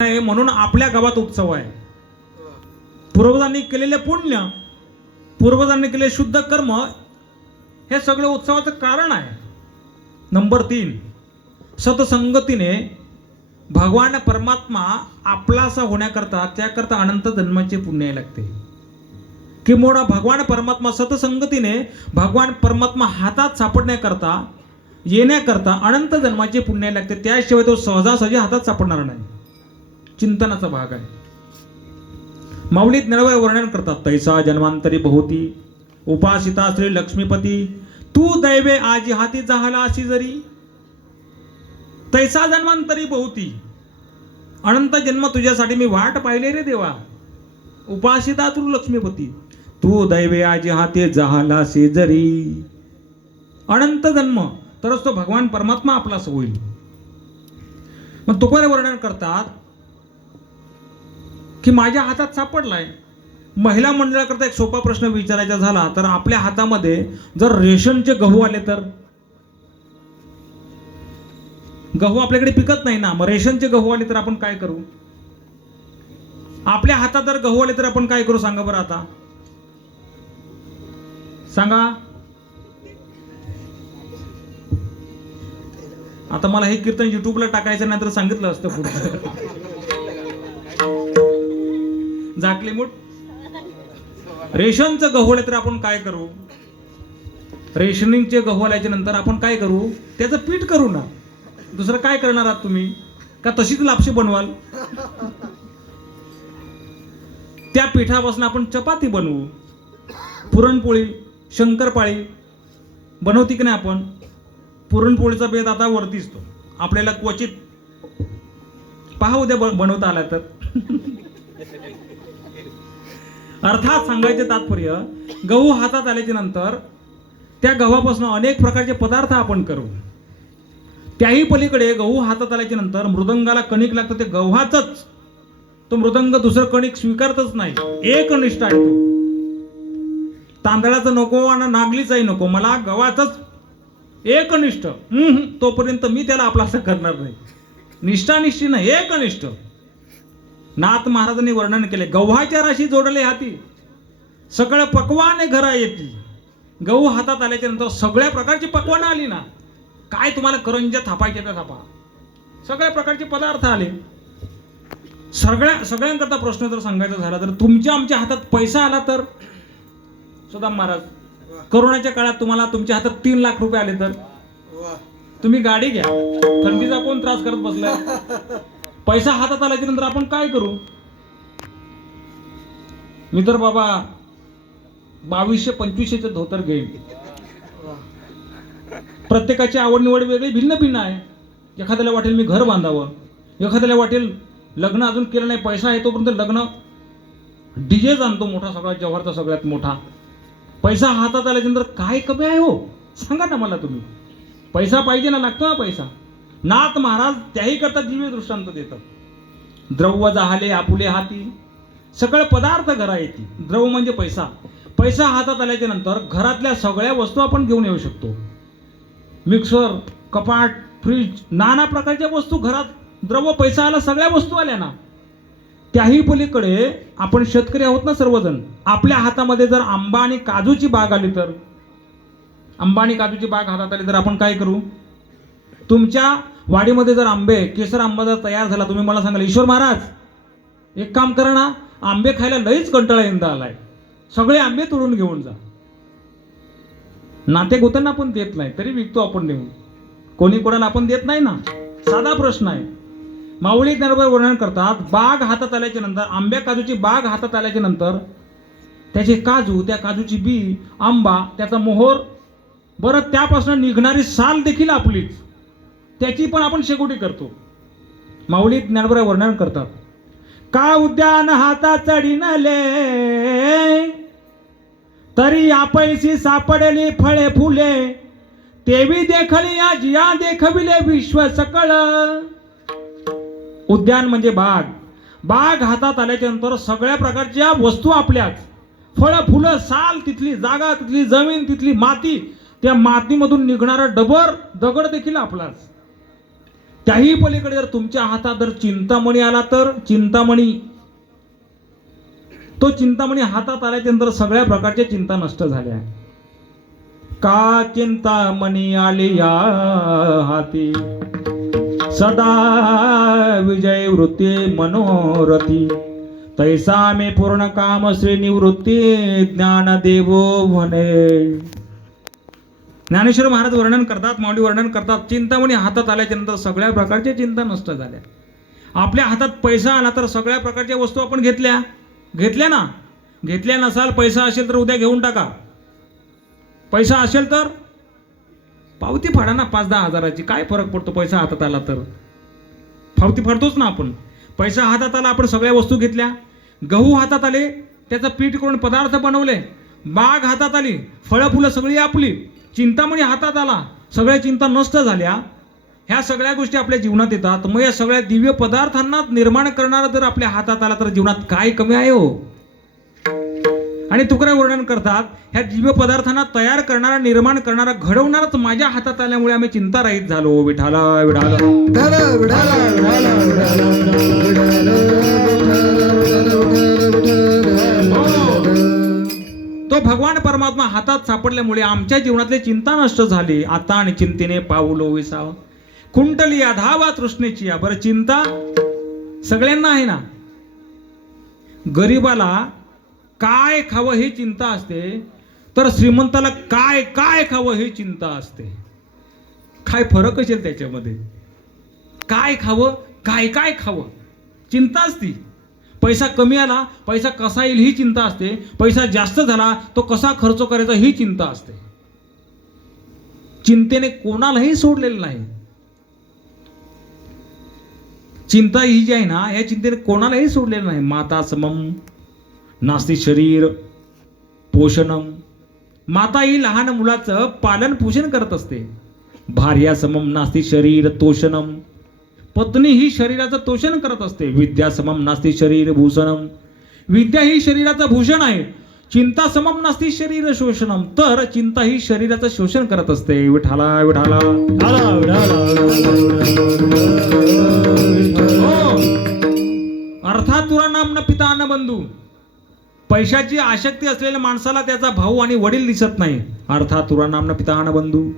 आहे म्हणून आपल्या गावात उत्सव आहे. पूर्वजांनी केलेले पुण्य, पूर्वजांनी केलेले शुद्ध कर्म हे सगळं उत्सवाचं कारण आहे. नंबर 3, सतसंगतीने भगवान परमात्मा आपलासा होण्याकरता त्याकरता अनंत जन्माचे पुण्य यायला लागते. किंबहुना भगवान परमात्मा सतसंगतीने भगवान परमात्मा हातात सापडण्याकरता येण्याकरता अनंत जन्माचे पुण्य यायला लागते. त्याशिवाय तो सहजासहजी हातात सापडणार नाही. चिंतनाचा भाग आहे. माऊली ज्ञानोबा वर्णन करतात. तैसा जन्मांतरी बहुती उपासिता श्री लक्ष्मीपती तू दैवे आजी हाती जाहला अशी जरी. तैसा जन्मांतरी बहुती, अनंत जन्म तुझ्यासाठी मी वाट पाहिले रे देवा. उपासिता तू लक्ष्मीपती तू दैवे आजी हाती जाहला अशी जरी. अनंत जन्म तरच तो भगवान परमात्मा आपलाच होईल. मग तुकाराम वर्णन करतात की माझ्या हातात सापडलाय. महिला मंडळाकरता एक सोपा प्रश्न विचारायचा झाला तर आपल्या हातामध्ये जर रेशनचे गहू आले तर, गहू आपल्याकडे पिकत नाही ना, मग रेशनचे गहू आले तर आपण काय करू? आपल्या हातात जर गहू आले तर आपण काय करू सांगा बरं. आता सांगा. आता मला हे कीर्तन युट्यूबला टाकायचं नाही तर सांगितलं असतं पुढे. झाकली मूठ. रेशनचं गहू आले तर आपण काय करू? रेशनिंगचे गहू आल्याच्या नंतर आपण काय करू? त्याचं पीठ करू ना. दुसरं काय करणार आहात तुम्ही? का तशीच लापशी बनवाल? त्या पिठापासून आपण चपाती बनवू, पुरणपोळी, शंकरपाळी बनवती की नाही आपण? पुरणपोळीचा बेत आता वरतीच तो आपल्याला क्वचित पहा उद्या बनवता आला तर. अर्थात सांगायचे तात्पर्य, गहू हातात आल्याच्या नंतर त्या गव्हापासून अनेक प्रकारचे पदार्थ आपण करू. त्याही पलीकडे गहू हातात आल्याच्या नंतर मृदंगाला कणिक लागतं, ते गव्हाचंच. तो मृदंग दुसरं कणिक स्वीकारतच नाही. एकनिष्ठ आहे तो. तांदळाचं नको आणि नागलीचाही नको, मला गव्हाचंच एकनिष्ठ. तोपर्यंत मी त्याला आपला असं करणार नाही. निष्ठानिष्ठी नाही, एकनिष्ठ. नाथ महाराजांनी वर्णन केले, गव्हाच्या राशी जोडले हाती सगळं पक्वाने घरा येती. गहू हातात आल्याच्या नंतर सगळ्या प्रकारची पक्वानं आली ना. काय तुम्हाला करंज्या थापायच्या त्या थापा, सगळ्या प्रकारचे पदार्थ आले. सगळ्यांकरता प्रश्न जर सांगायचा झाला तर तुमच्या आमच्या हातात पैसा आला तर, सुदाम महाराज, कोरोनाच्या काळात तुम्हाला तुमच्या हातात 3 लाख रुपये आले तर तुम्ही गाडी घ्या. थंडीचा कोण त्रास करत बसलाय? पैसा हातात आल्याच्या नंतर आपण काय करू? मी तर बाबा 2200-2500चे धोतर घेईन. प्रत्येकाची आवड निवड वेगळी, भिन्न भिन्न आहे. एखाद्याला वाटेल मी घर बांधावं, एखाद्याला वाटेल लग्न अजून केलं नाही, पैसा आहे तोपर्यंत लग्न डीजे जाणतो मोठा, सगळा जव्हारचा सगळ्यात मोठा. पैसा हातात आल्याच्या नंतर काय कमी आहे हो? सांगा ना मला तुम्ही. पैसा पाहिजे ना, लागतो ना पैसा. नाथ महाराज त्याही करता दिव्य दृष्टांत देतात. द्रव्य जाहले आपुले हाती सगळे पदार्थ घरा येते. द्रव्य म्हणजे पैसा. पैसा हातात आल्याच्या नंतर घरातल्या सगळ्या वस्तू आपण घेऊन येऊ शकतो. मिक्सर, कपाट, फ्रीज, नाना प्रकारच्या वस्तू घरात द्रव्य पैसा आला, सगळ्या वस्तू आल्या ना. त्याही पलीकडे आपण शेतकरी आहोत ना सर्वजण. आपल्या हातामध्ये जर आंबा आणि काजूची बाग आली तर, आंबा आणि काजूची बाग हातात आली तर आपण काय करू? तुमच्या वाडीमध्ये जर आंबे, केसर आंबा जर तयार झाला, तुम्ही मला सांगाल ईश्वर महाराज एक काम करा ना, आंबे खायला लईच कंटाळा यंदा आलाय, सगळे आंबे तोडून घेऊन जा. नाते गोत्यांना आपण देत नाही तरी विकतो आपण नेऊन. कोणी कोणाला आपण देत नाही ना. साधा प्रश्न आहे. माऊली ज्ञानोबा वर्णन करतात, बाग हातात आल्याच्या नंतर, आंब्या काजूची बाग हातात आल्याच्या नंतर त्याचे काजू, त्या काजूची बी, आंबा, त्याचा मोहोर, बरं त्यापासून निघणारी साल देखील आपलीच, त्याची पण आपण शेकोटी करतो. माऊली ज्ञानोबा वर्णन करतात, का उद्यान हातात चढीनले तरी आपैसी सापडली फळे फुले तेवी देखली आजिया देखविले विश्व सकळ. उद्यान म्हणजे बाग. बाग हातात आल्याच्या नंतर सगळ्या प्रकारच्या वस्तू आपल्याच, फळं फुलं, साल तिथली, जागा तिथली, जमीन तिथली, माती, त्या मातीमधून निघणारा डबर दगड देखील आपलाच. त्याही पलीकडे जर तुमच्या हातात जर चिंतामणी आला तर चिंतामणी, तो चिंतामणी हातात आल्याच्यानंतर सगळ्या प्रकारच्या चिंता नष्ट झाल्या. का चिंतामणी आली या हाती, सदा विजय वृत्ती मनोरथी, तैसा मे पूर्ण काम श्री निवृत्ती ज्ञान देवो म्हणे. ज्ञानेश्वर महाराज वर्णन करतात, माऊली वर्णन करतात, चिंतामणी हातात आल्याच्या नंतर सगळ्या प्रकारच्या चिंता नष्ट झाल्या. आपल्या हातात पैसा आला तर सगळ्या प्रकारच्या वस्तू आपण घेतल्या ना. घेतल्या नसाल, पैसा असेल तर उद्या घेऊन टाका. पैसा असेल तर पावती फाडा ना 5-10 हजाराची, काय फरक पडतो पैसा हातात आला तर. पावती फाडतोच ना आपण. पैसा हातात आला, आपण सगळ्या वस्तू घेतल्या. गहू हातात आले, त्याचं पीठ करून पदार्थ बनवले. बाग हातात आली, फळं फुलं सगळी आपली. चिंतामणी हातात आला, सगळ्या चिंता नष्ट झाल्या. ह्या सगळ्या गोष्टी आपल्या जीवनात येतात. मग या सगळ्या दिव्य पदार्थांना निर्माण करणारा जर आपल्या हातात आला तर जीवनात काय कमी आहे हो. आणि तुकाराम वर्णन करतात, ह्या दिव्य पदार्थांना तयार करणारा, निर्माण करणारा, घडवणाराच माझ्या हातात आल्यामुळे आम्ही चिंतारहित झालो. विठाला विठाला तो भगवान परमात्मा हातात सापडल्यामुळे आमच्या जीवनातली चिंता नष्ट झाली. आता आणि चिंतेने पाऊलो विसाव, कुंटली धावा तृष्णेची. बरं, चिंता सगळ्यांना आहे ना. गरीबाला काय खावं ही चिंता असते, तर श्रीमंताला काय काय खावं ही चिंता असते. काय फरक असेल त्याच्यामध्ये? काय खावं, काय काय खावं, चिंता असती. पैसा कमी आला, पैसा कसा येईल ही चिंता असते. पैसा जास्त झाला, तो कसा खर्च करायचा ही चिंता असते. चिंतेने कोणालाही सोडलेलं नाही. चिंता ही जी आहे ना, या चिंतेने कोणालाही सोडलेलं नाही. माता समम नास्ति शरीर पोषणम. माता ही लहान मुलाचं पालन पोषण करत असते. भार्या समम नास्ति शरीर तोषणम. पत्नी ही शरीराचं तोषण करत असते. विद्या समम नास्ति शरीर भूषणम. विद्या ही शरीराचं भूषण आहे. चिंता समम नास्ति शरीर शोषणम. तर चिंता ही शरीराचं शोषण करत असते. विठाला विठाला अर्थात तुरा नाम न पिता न बंधू. पैशाची आसक्ती असलेल्या माणसाला त्याचा भाऊ आणि वडील दिसत नाही. अर्थात तुरा नाम न पिता न बंधू.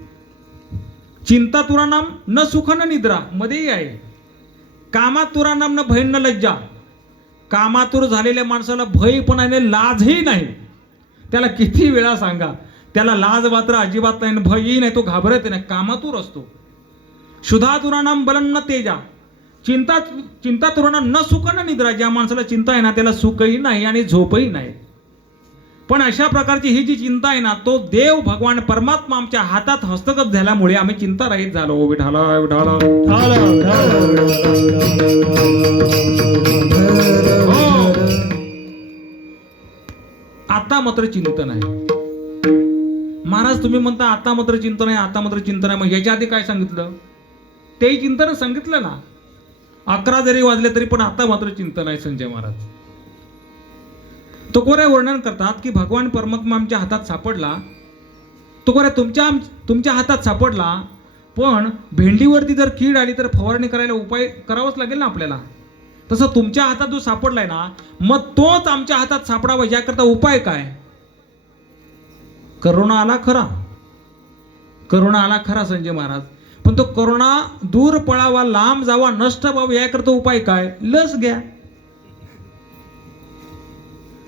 चिंता तुरा नाम न सुख न निद्रा मध्येही आहे. कामात तुरा नाम न भय न लज्जा. कामातूर झालेल्या माणसाला भय पण आहे, लाजही नाही. त्याला किती वेळा सांगा, त्याला लाज मात्र अजिबात नाही, भयही नाही, तो घाबरत नाही, कामातूर असतो. शुद्धा तुरा नाम बलन न तेजा. चिंता तुराना न सुख न निद्रा. ज्या माणसाला चिंता आहे ना, त्याला सुखही नाही आणि झोपही नाही. पण अशा प्रकारची ही जी चिंता आहे ना, तो देव भगवान परमात्मा आमच्या हातात हस्तगत झाल्यामुळे आम्ही चिंता रहित झालो. विठाला विठाला आता मात्र चिंतन आहे. महाराज तुम्ही म्हणता आता मात्र चिंतन आहे, आता मात्र चिंतन आहे. मग याच्या आधी काय सांगितलं? तेही चिंतन सांगितलं ना. 11 जरी वाजले तरी पण आता मात्र चिंतन आहे. संजय महाराज तुकोरे वर्णन करतात की भगवान परमात्मा आमच्या हातात सापडला. तुकोरे तुमच्या हातात सापडला, पण भेंडीवरती जर कीड आली तर फवारणी करायला उपाय करावाच लागेल ना आपल्याला. तसं तुमच्या हातात जो सापडलाय ना, मग तोच आमच्या हातात सापडावा याकरता उपाय काय? करोना आला खरा, करोना आला खरा संजय महाराज, पण तो करोना दूर पळावा, लांब जावा, नष्ट व्हावा याकरता उपाय काय? लस घ्या.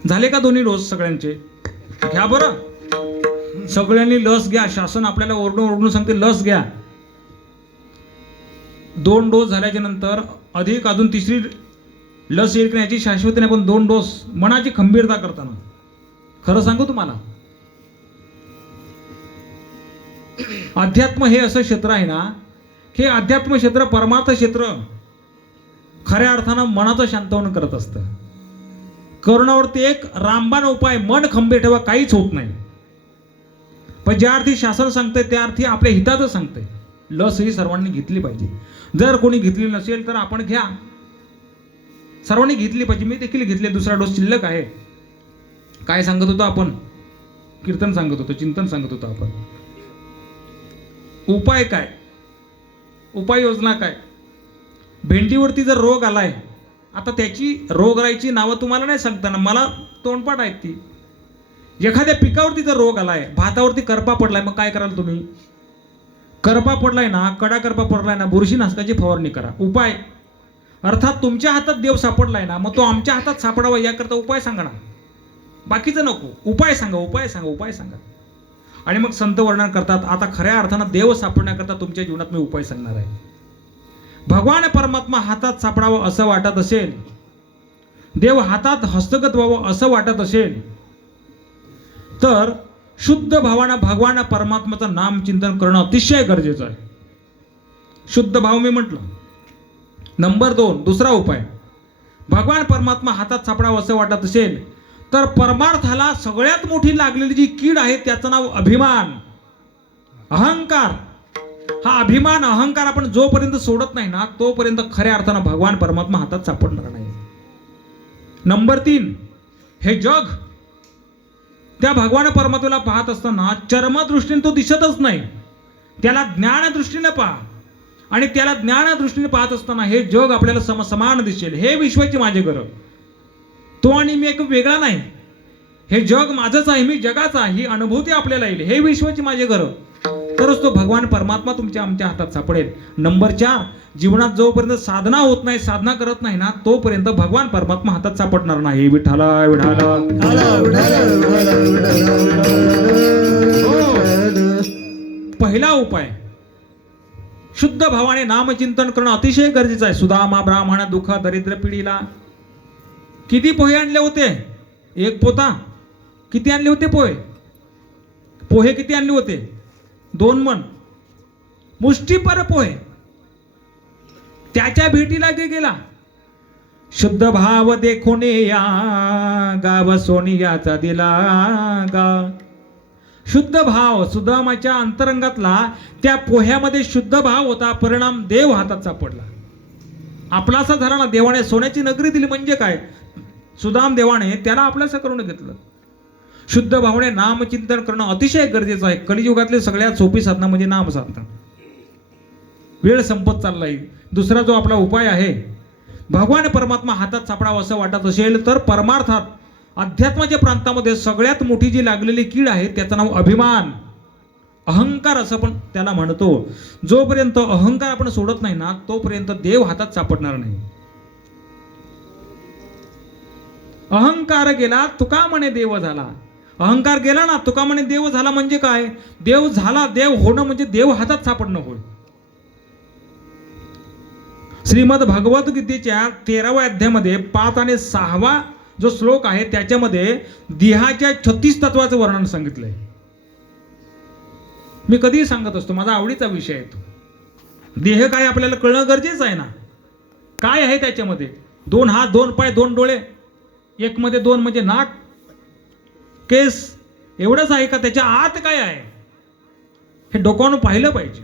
झाले का दोन्ही डोस सगळ्यांचे? घ्या बरं, सगळ्यांनी लस घ्या. शासन आपल्याला ओरडून ओरडून सांगते लस घ्या. 2 डोस झाल्याच्या नंतर अधिक अजून तिसरी लस येईल की याची शाश्वती नाही, पण 2 डोस मनाची खंबीरता करताना खरं सांगू तुम्हाला, अध्यात्म हे असं क्षेत्र आहे ना, हे अध्यात्म क्षेत्र, परमार्थ क्षेत्र खऱ्या अर्थानं मनाचं शांतवन करत असतं. करोनावरती एक रामबाण उपाय, मन खंबीर ठेवा, काहीच होत नाही. पण ज्या अर्थी शासन सांगते त्या अर्थी आपल्या हिताचं सांगते. लस ही सर्वांनी घेतली पाहिजे. जर कोणी घेतली नसेल तर आपण घ्या. सर्वांनी घेतली पाहिजे. मी देखील घेतले. दुसरा डोस शिल्लक आहे. काय सांगत होतो आपण? कीर्तन सांगत होतो, चिंतन सांगत होतो आपण. उपाय काय? उपाययोजना काय? भेंडीवरती जर रोग आलाय, आता त्याची रोगराईची नावं तुम्हाला नाही सांगताना, मला तोंडपाठ आहेत ती. एखाद्या पिकावरती जर रोग आलाय, भातावरती करपा पडलाय, मग काय कराल तुम्ही? करपा पडलाय ना, कडा करपा पडलाय ना, बुरशीनाशकाची फवारणी करा. उपाय अर्थात तुमच्या हातात देव सापडलाय ना, मग तो आमच्या हातात सापडावा याकरता उपाय सांगा ना. बाकीचं नको, उपाय सांगा, उपाय सांगा, उपाय सांगा. आणि मग संत वर्णन करतात, आता खऱ्या अर्थानं देव सापडण्याकरता तुमच्या जीवनात मी उपाय सांगणार आहे. भगवान परमात्मा हातात सापडावं असं वाटत असेल, देव हातात हस्तगत व्हावं असं वाटत असेल, तर शुद्ध भावानं भगवान परमात्माचं नाम चिंतन करणं अतिशय गरजेचं आहे. शुद्ध भाव मी म्हटलं. नंबर 2, दुसरा उपाय, भगवान परमात्मा हातात सापडावं असं वाटत असेल, तर परमार्थाला सगळ्यात मोठी लागलेली जी कीड आहे त्याचं नाव अभिमान, अहंकार. हा अभिमान अहंकार आपण जोपर्यंत सोडत नाही ना, तोपर्यंत खऱ्या अर्थानं भगवान परमात्मा हातात सापडणार नाही. नंबर 3, हे जग त्या भगवान परमात्म्याला पाहत असताना चर्मदृष्टीने तो दिसतच नाही, त्याला ज्ञानदृष्टीने पहा. आणि त्याला ज्ञानदृष्टीने पाहत असताना हे जग आपल्याला समान दिसेल. हे विश्वाची माझे घर, तो आणि मी एक वेगळा नाही, हे जग माझंच आहे, मी जगाचा आहे, ही अनुभूती आपल्याला येईल. हे विश्वाची माझे घर, तरच तो भगवान परमात्मा तुमच्या आमच्या हातात सापडेल. नंबर 4, जीवनात जोपर्यंत साधना होत नाही, साधना करत नाही ना, तोपर्यंत भगवान परमात्मा हातात सापडणार नाही. विठाला विठाला. पहिला उपाय, शुद्ध भावाने नामचिंतन करणं अतिशय गरजेचं आहे. सुदामा ब्राह्मण दुःख दरिद्र पिढीला. किती पोहे आणले होते? 1 पोता. किती आणले होते पोहे? पोहे किती आणले होते? 2 मन. मुष्टीभर पोहे. त्याच्या भेटीला गेला. शुद्ध भाव देखोने या गाव सोनियाचा दिला गा. शुद्ध भाव सुदामाच्या अंतरंगातला त्या पोह्यामध्ये शुद्ध भाव होता. परिणाम देव हातात सापडला. आपलासा झाला ना. देवाने सोन्याची नगरी दिली म्हणजे काय? सुदाम देवाने त्याला आपल्यासा करून घेतलं. शुद्ध भावने नामचिंतन करणं अतिशय गरजेचं आहे. कलियुगातले सगळ्यात सोपी साधना म्हणजे नाम साधना. वेळ संपत चाललाय. दुसरा जो आपला उपाय आहे, भगवान परमात्मा हातात सापडावं असं वाटत असेल, तर परमार्थात अध्यात्माच्या प्रांतामध्ये सगळ्यात मोठी जी लागलेली कीड आहे त्याचं नाव अभिमान, अहंकार असं पण त्याला म्हणतो. जोपर्यंत अहंकार आपण सोडत नाही ना, तोपर्यंत देव हातात सापडणार नाही. अहंकार गेला तुका म्हणे देव झाला. अहंकार गेला ना, तुका म्हणे देव झाला म्हणजे काय? देव झाला. देव होणं म्हणजे देव हातात सापडणं होय. श्रीमद भगवद्गीतेच्या 13व्या अध्यायामध्ये 5 आणि 6वा जो श्लोक आहे त्याच्यामध्ये देहाच्या 36 तत्वाचं वर्णन सांगितलंय. मी कधीही सांगत असतो, माझा आवडीचा विषय आहे तो. देह काय आपल्याला कळणं गरजेचं आहे ना. काय आहे त्याच्यामध्ये? 2 हात, 2 पाय, 2 डोळे, 1 मध्ये 2 म्हणजे नाक, केस, एवढंच आहे का? त्याच्या आत काय आहे हे डोक्यानं पाहिलं पाहिजे.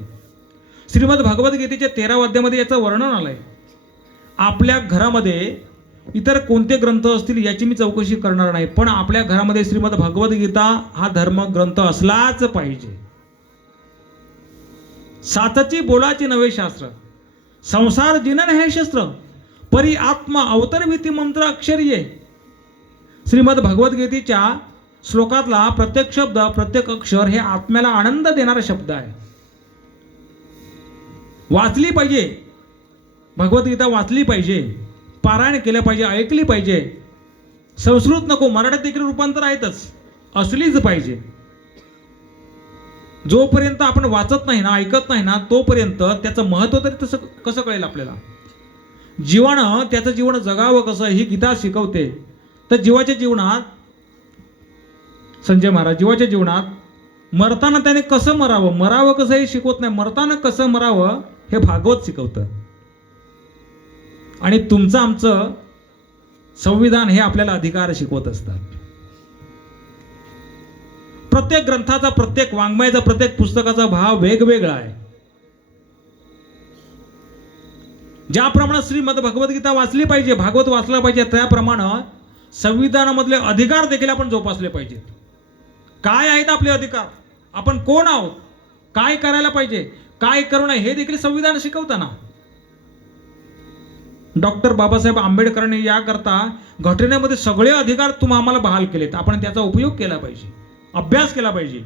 श्रीमद भगवद्गीतेच्या 13व्या अध्यायामध्ये याचं वर्णन आलंय. आपल्या घरामध्ये इतर कोणते ग्रंथ असतील याची मी चौकशी करणार नाही, पण आपल्या घरामध्ये श्रीमद भगवद्गीता हा धर्म ग्रंथ असलाच पाहिजे. सातची बोलाची नवे शास्त्र, संसार जिनन हे शस्त्र, परी आत्मा अवतरविती मंत्र अक्षरीये. श्रीमद भगवद्गीतेच्या श्लोकातला प्रत्येक शब्द, प्रत्येक अक्षर हे आत्म्याला आनंद देणारा शब्द आहे. वाचली पाहिजे भगवद्गीता, वाचली पाहिजे, पारायण केलं पाहिजे, ऐकली पाहिजे. संस्कृत नको, मराठीत देखील रूपांतर आहेतच, असलीच पाहिजे. जोपर्यंत आपण वाचत नाही ना, ऐकत नाही ना, तोपर्यंत त्याचं महत्त्व तरी तसं कसं कळेल आपल्याला? जीवानं त्याचं जीवन जगावं कसं ही गीता शिकवते. तर जीवाच्या जीवनात, संजय महाराज, जीवाच्या जीवनात मरताना त्याने कसं मरावं, मरावं कसं हे शिकवत नाही, मरताना कसं मरावं हे भागवत शिकवतं. आणि तुमचं आमचं संविधान हे आपल्याला अधिकार शिकवत असतात. प्रत्येक ग्रंथाचा, प्रत्येक वाङ्मयाचा, प्रत्येक पुस्तकाचा भाव वेगवेगळा आहे. ज्याप्रमाणे श्रीमद भगवद्गीता वाचली पाहिजे, भागवत वाचला पाहिजे, त्याप्रमाणे संविधानामधले अधिकार देखील आपण जोपासले पाहिजेत. काय आहेत आपले अधिकार, आपण कोण आहोत, काय करायला पाहिजे, काय करू नये हे देखील संविधान शिकवताना. डॉक्टर बाबासाहेब आंबेडकरांनी याकरता घटनेमध्ये सगळे अधिकार आम्हाला बहाल केलेत. आपण त्याचा उपयोग केला पाहिजे, अभ्यास केला पाहिजे.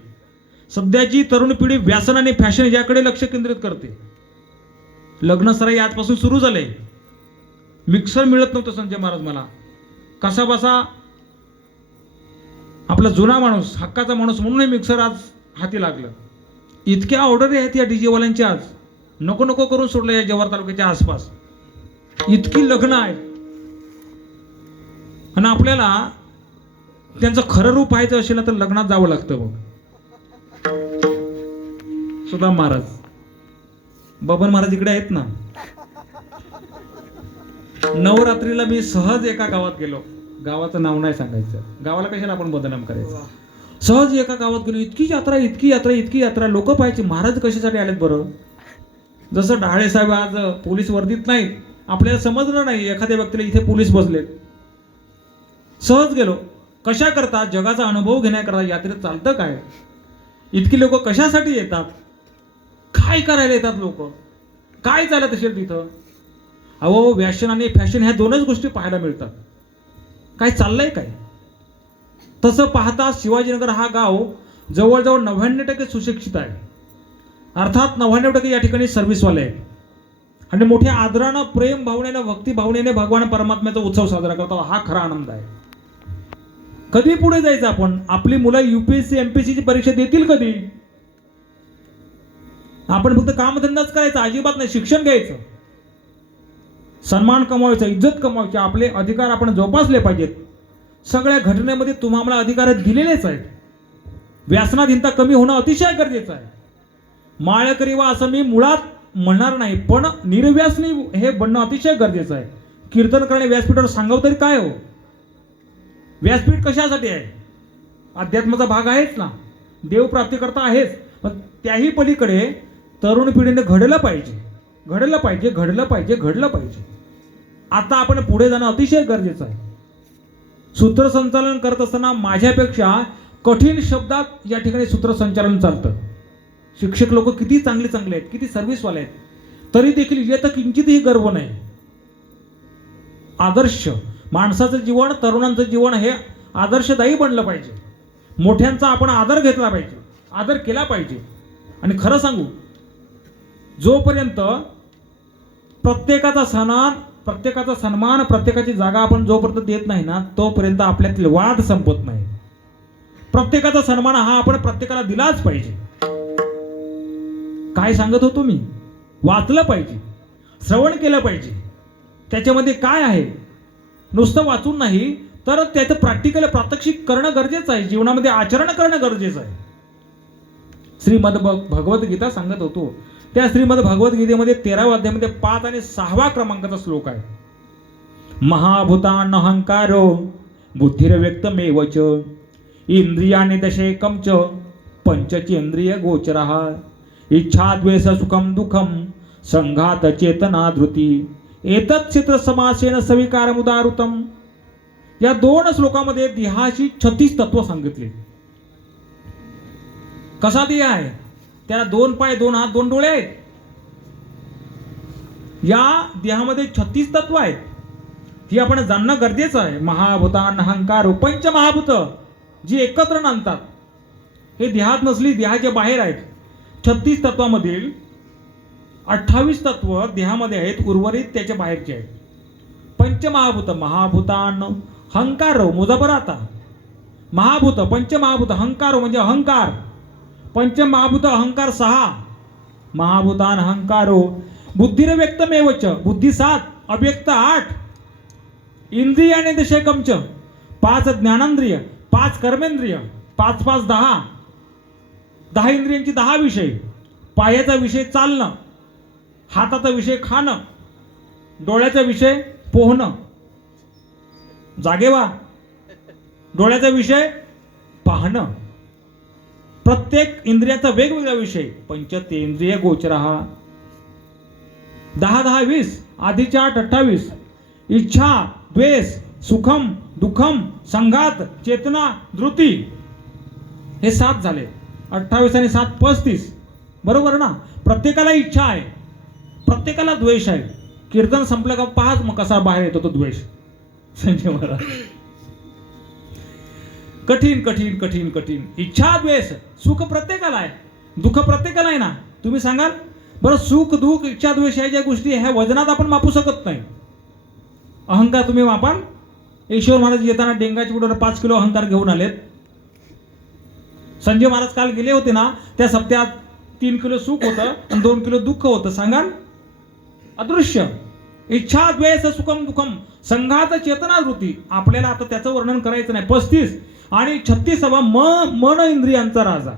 सध्याची तरुण पिढी व्यसन आणि फॅशन याकडे लक्ष केंद्रित करते. लग्नसराई आजपासून सुरू झाले. मिक्सर मिळत नव्हतं संजय महाराज मला, कसा बसा आपला जुना माणूस, हक्काचा माणूस म्हणून हे मिक्सर आज हाती लागलं. इतक्या ऑर्डर आहेत या डीजे वाल्यांच्या, आज नको नको करून सोडलं या जव्हार तालुक्याच्या आसपास. इतकी लग्न आहेत आणि आपल्याला त्यांचं खरं रूप पाहायचं असेल तर लग्नात जावं लागतं. बघ सुदाम महाराज, बबन महाराज इकडे आहेत ना. नवरात्रीला मी सहज एका गावात गेलो, गावाचं नाव नाही सांगायचं, गावाला कशाला आपण बदनाम करायचं. सहज एका गावात गेलो, इतकी यात्रा इतकी यात्रा इतकी यात्रा. लोक पाहायचे महाराज कशासाठी आलेत बरं. जसं ढाळे साहेब आज पोलीस वर्दीत नाहीत, आपल्याला समजलं नाही एखाद्या व्यक्तीला इथे पोलीस बसलेत. सहज गेलो, कशा करता जगाचा अनुभव घेण्याकरता यात्रेत चालतं काय. इतकी लोक कशासाठी येतात, काय करायला येतात लोक, काय चालत असेल तिथं. अहो फॅशन आणि फॅशन ह्या दोनच गोष्टी पाहायला मिळतात. काय चाललंय काय. तसं पाहता शिवाजीनगर हा गाव जवळजवळ 99% सुशिक्षित आहे. अर्थात 99% या ठिकाणी सर्व्हिसवाले आहेत आणि मोठ्या आदरानं, प्रेम भावनेनं, भक्ती भावनेने भगवान परमात्म्याचा उत्सव साजरा करतो. हा खरा आनंद आहे. कधी पुढे जायचं आपण. आपली मुलं UPSC MPSC ची परीक्षा देतील कधी. आपण फक्त कामधंदाच करायचा अजिबात नाही. शिक्षण घ्यायचं, सन्मान कमवायचा, इज्जत कमवायची, आपले अधिकार आपण जोपासले पाहिजेत. सगळ्या घटनेमध्ये तुम्हाला अधिकार दिलेलेच आहेत. व्यसनाधीनता कमी होणं अतिशय गरजेचं आहे. माळकरी वा असं मी मुळात म्हणणार नाही, पण निर्व्यसनी हे बनणं अतिशय गरजेचं आहे. कीर्तन करणे व्यासपीठावर सांगावं तरी काय हो. व्यासपीठ कशासाठी आहे. अध्यात्माचा भाग आहेच ना, देवप्राप्ती करता आहेच, पण त्याही पलीकडे तरुण पिढीने घडलं पाहिजे, घडलं पाहिजे, घडलं पाहिजे, घडलं पाहिजे. आता आपण पुढे जाणं अतिशय गरजेचं आहे. सूत्रसंचालन करत असताना माझ्यापेक्षा कठीण शब्दात या ठिकाणी सूत्रसंचालन चालतं. शिक्षक लोक किती चांगले चांगले आहेत, किती सर्व्हिसवाले आहेत, तरी देखील येतं किंचितही गर्व नाही. आदर्श माणसाचं जीवन, तरुणांचं जीवन हे आदर्शदायी बनलं पाहिजे. मोठ्यांचा आपण आदर घेतला पाहिजे, आदर केला पाहिजे. आणि खरं सांगू, जोपर्यंत प्रत्येकाचा सन्मान, प्रत्येकाची जागा आपण जोपर्यंत देत नाही ना, तोपर्यंत आपल्यातील वाद संपत नाही. प्रत्येकाचा सन्मान हा आपण प्रत्येकाला दिलाच पाहिजे. काय सांगत होतो मी, वाचलं पाहिजे, श्रवण केलं पाहिजे. त्याच्यामध्ये काय आहे, नुसतं वाचून नाही तर त्याचं प्रॅक्टिकल प्रात्यक्षिक करणं गरजेचं आहे. जीवनामध्ये आचरण करणं गरजेचं आहे. श्रीमद भगवद्गीता सांगत होतो, त्या श्रीमद भगवद्गीतेमध्ये 13व्या अध्यायामध्ये 5 आणि 6 क्रमांकाचा श्लोक आहे. महाभूतान अहंकारो बुद्धिर्व्यक्तमेव च इंद्रियाणि दशेकं च पंचचेंद्रिय गोचरः इच्छा द्वेष सुखम दुःखम संघात चेतना धृती एतत् चित्र समासेन सविकारम उदारुतम. या 2 श्लोकामध्ये देहाची 36 तत्व सांगितली. कसा देह आहे, त्याला 2 पाय, 2 हात, 2 डोळे आहेत. या देहामध्ये 36 तत्व आहेत. ही आपण जाणणं गरजेचं आहे. महाभूतान अहंकार, पंचमहाभूत जी एकत्र नांदतात, हे देहात नसली, देहाच्या बाहेर आहेत. 36 तत्वामधील 28 तत्व देहामध्ये आहेत, उर्वरित त्याच्या बाहेरचे आहेत. पंचमहाभूत, महाभूतान अहंकारो, मोजा बरं आता. महाभूत, पंचमहाभूत, अहंकारो म्हणजे अहंकार, पंचमहाभूत अहंकार 6, महाभूतान अहंकारो बुद्धिर्व्यक्तमेव च, बुद्धी 7, अव्यक्त 8, इंद्रियाणि दशेकं च, 5 ज्ञानेंद्रिय, 5 कर्मेंद्रिय, 5 5 10, 10 इंद्रियांची 10 विषय. पायाचा विषय चालणं, हाताचा विषय खाणं, डोळ्याचा विषय पोहणं, जागे व्हा, डोळ्याचा विषय पाहणं. प्रत्येक इंद्रियाचा वेगवेगळा विषय. पंचतेंद्रिय गोचरः, 10 10 20, आधीचे 8 28. इच्छा द्वेष सुखम दुःखम संघात चेतना धृती, हे 7 झाले. 28 आणि 7 35, बरोबर ना. प्रत्येकाला इच्छा आहे, प्रत्येकाला द्वेष आहे, कीर्तन संपलं का पाच मग कसा बाहेर येतो तो द्वेष. संजय महाराज कठीण कठीण कठीण कठीण. इच्छा द्वेष. सुख प्रत्येकाला आहे, दुःख प्रत्येकाला आहे ना. तुम्ही सांगाल बरं, सुख दुःख इच्छा द्वेष ह्या ज्या गोष्टी ह्या वजनात आपण मापू शकत नाही. अहंकार तुम्ही मापाल. ईश्वर महाराज येताना डेंगाच्या पुढे 5 किलो अहंकार घेऊन आलेत. संजय महाराज काल गेले होते ना, त्या सप्त्यात 3 किलो सुख होतं आणि 2 किलो दुःख होतं. सांगाल अदृश्य. इच्छा द्वेष सुखम दुःखम संघात चेतना वृत्ती. आपल्याला आता त्याचं वर्णन करायचं नाही. 35 आणि 36वा मन इंद्रियांचा राजा,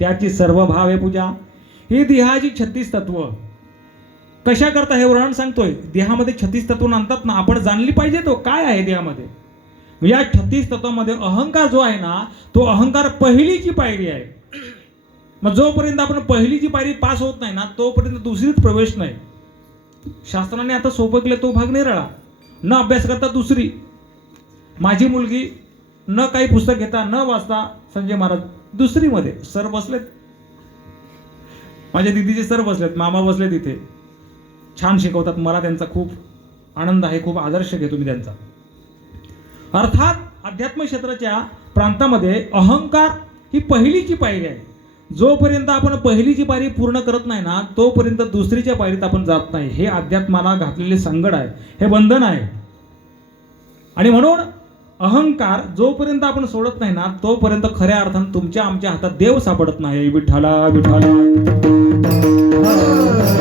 त्याची सर्व भावे पूजा. ही देहाची 36 तत्व. कशा करता हे वर्णन सांगतोय. देहामध्ये 36 तत्व आणतात ना, आपण जाणली पाहिजे तो काय आहे देहामध्ये. या 36 तत्वामध्ये अहंकार जो आहे ना, तो अहंकार पहिलीची पायरी आहे. मग जोपर्यंत आपण पहिलीची पायरी पास होत नाही ना, तोपर्यंत दुसरीच प्रवेश नाही. शास्त्राने आता सोपं केलं तो भाग निराळा. न अभ्यास करता दुसरी. माझी मुलगी न काही पुस्तक घेता न वाचता संजय महाराज दुसरीमध्ये. सर बसलेत, माझ्या दिदीचे सर बसलेत, मामा बसले तिथे, छान शिकवतात. मला त्यांचा खूप आनंद आहे, खूप आदर्श घेतो मी त्यांचा. अर्थात अध्यात्म क्षेत्राच्या प्रांतामध्ये अहंकार ही पहिलीची पायरी आहे. जोपर्यंत आपण पहिलीची पायरी पूर्ण करत नाही ना, तोपर्यंत दुसरीच्या पायरीत आपण जात नाही. हे अध्यात्माला घातलेले संगड आहे, हे बंधन आहे. आणि म्हणून अहंकार जोपर्यंत आपण सोडत नाही ना, तोपर्यंत खऱ्या अर्थानं तुमच्या आमच्या हातात देव सापडत नाही. विठ्ठला विठ्ठला.